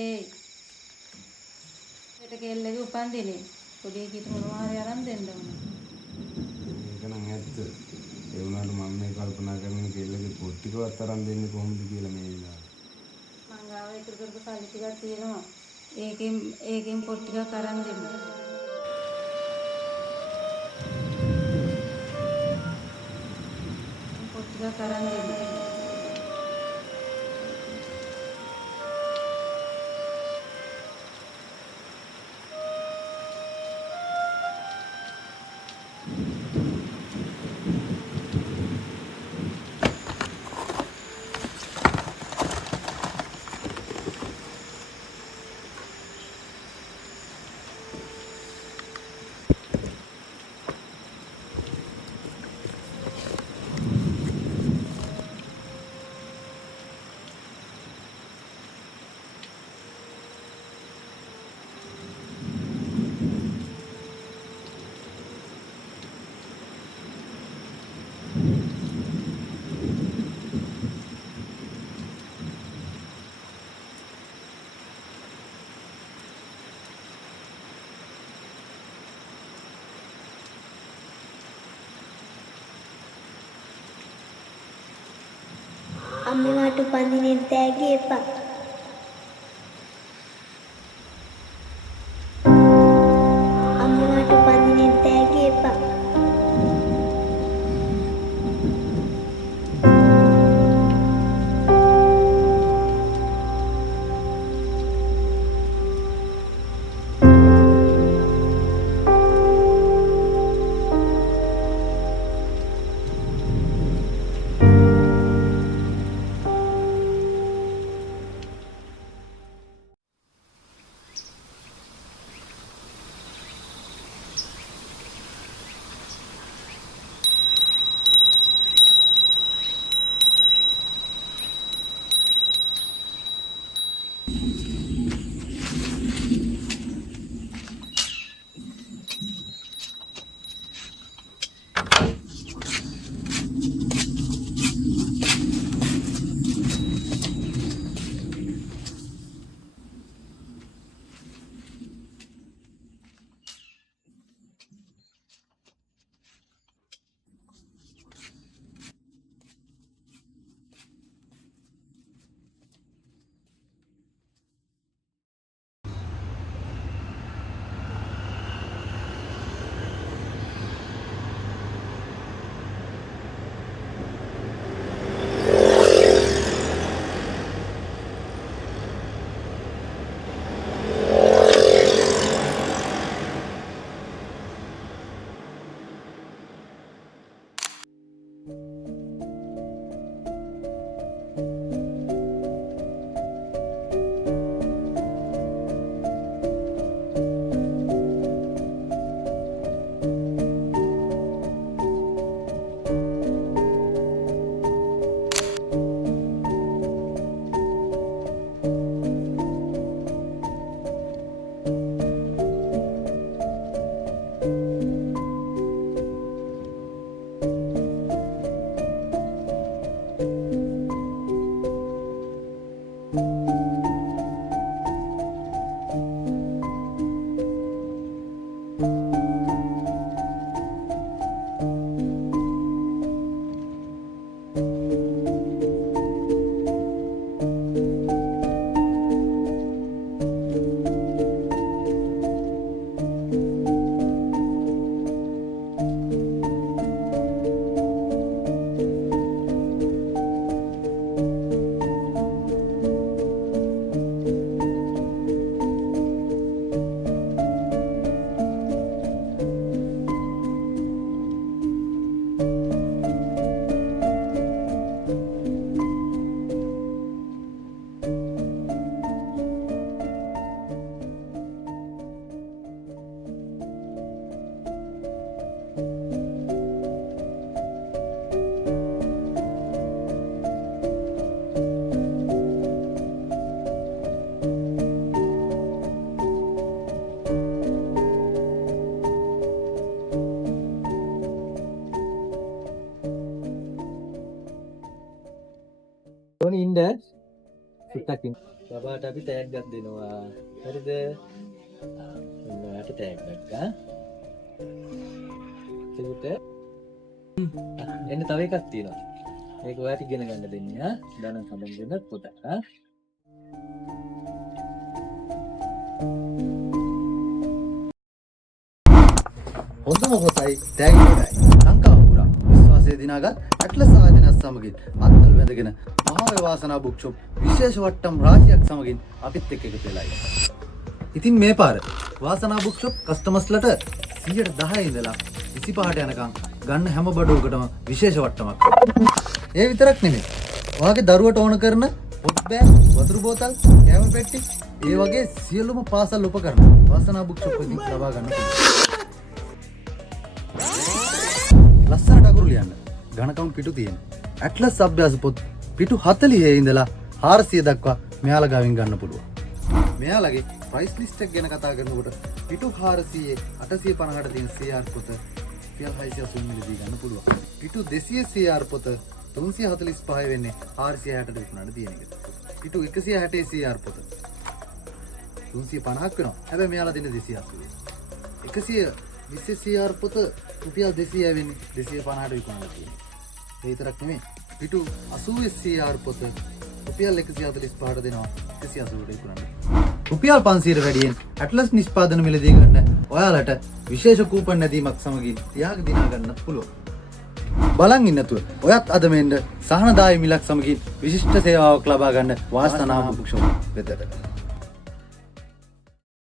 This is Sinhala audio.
ඒයි හෙට කෙල්ලගේ උපන්දිනේ පොඩි එකීට මොනවා හරි අරන් දෙන්න ඕන. මේක නම් ඇත්ත. ඒ වුණාට මම මේ කල්පනා කරන්නේ කෙල්ලගේ පොත් ටිකවත් අරන් දෙන්නේ කොහොමද කියලා මේ වෙලාවේ. මං ගාව ඉතුරු කරපු සල්ලි ටිකක් තියෙනවා. ඒකෙන් පොත් ටිකක් අරන් දෙන්න. පොත් ටිකක් අරන් දෙන්න. අම්මලාට උපන්දිනේ තෑගි එපා. අම්මලාට උපන්දිනේ තෑගි එපා. Don't in there. බබාට අපි තෑග්ගක් දෙනවා. හරිද? ඔයාට තෑග්ගක් ආ. එතකොට එන්න තව එකක් තියෙනවා. මේක ඔයාට ඉගෙන ගන්න දෙන්නේ ආ. දානම් සම්බන්ධ වෙන පොත ආ. හොඳම පොතයි තෑගි පොතයි. ලංකාව පුරා විශ්වාසය දිනාගත් ඇට්ලස් ආයතනයත් සමගින් අත්වල වැදගෙන මහා වාසනා බුක් ෂොප් විශේෂ වට්ටම් රාශියක් සමගින් අපිත් එක්ක එකතු වෙලා ඉන්නවා. ඉතින් මේ පාර වාසනා බුක් ෂොප් කස්ටමර්ස්ලට 10% ඉඳලා 25ට යනකම් ගන්න හැම බඩුවකටම විශේෂ වට්ටමක්. ඒ විතරක් නෙමෙයි. ඔයාගේ දරුවට ඕන කරන පොත් බෑග්, වතුරු බෝතල්, කැම පෙට්ටි, ඒ වගේ සියලුම පාසල් උපකරණ වාසනා බුක් ෂොප් වලින් ලබා ගන්න පුළුවන්. ලස්සනට අකුරු ලියන්න ඝනකම් පිටු තියෙන ඇට්ලස් අභ්‍යාස පොත් පිටු 40 ඉඳලා 400 දක්වා මෙයාලා ගාවින් ගන්න පුළුවන්. මෙයාලගේ ප්‍රයිස් ලිස්ට් එක ගැන කතා කරනකොට පිටු 400 850ට තියෙන CR පොත රුපියල් 680 මිලදී ගන්න පුළුවන්. පිටු 200 CR පොත 345 වෙන්නේ 460ට විකුණන්න තියෙන එක. පිටු 160 CR පොත 350ක් වෙනවා. හැබැයි මෙයාලා දෙන්නේ 280. 120 CR පොත රුපියල් 200 වෙන්නේ 250ට විකුණන්න තියෙනවා. ඒ විතරක් නෙමෙයි. පිටු 80 CR පොත රුපියල් 145ට දෙනවා 180ට විකුණන්න. රුපියල් 500ට වැඩියෙන් ඇට්ලස් නිෂ්පාදන මිලදී ගන්න ඔයාලට විශේෂ කූපන් නැදීමක් සමගින් ත්‍යාග දිනා ගන්නත් පුළුවන්. බලන් ඉන්නතුව ඔයත් අද මෙන්න සහනදායි මිලක් සමගින් විශිෂ්ට සේවාවක් ලබා ගන්න වාසනාව බුක් ෂොප් වෙතට.